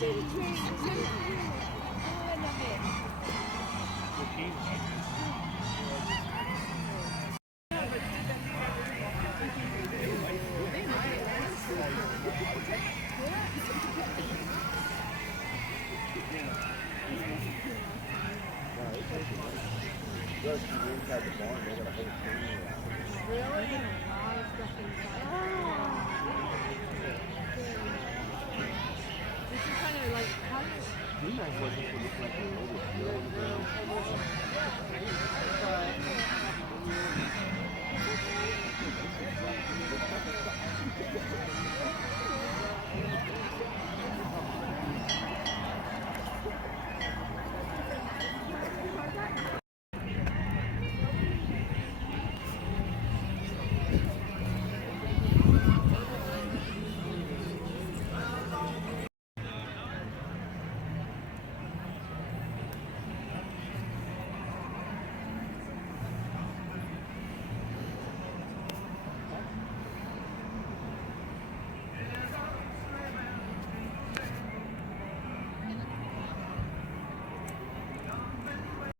see the train. It's over here. Oh, I love it. Just inside the barn, they got a whole thing. Really? A lot of stuff inside. We should kind of like, how do You might as well just look like a little girl on the ground.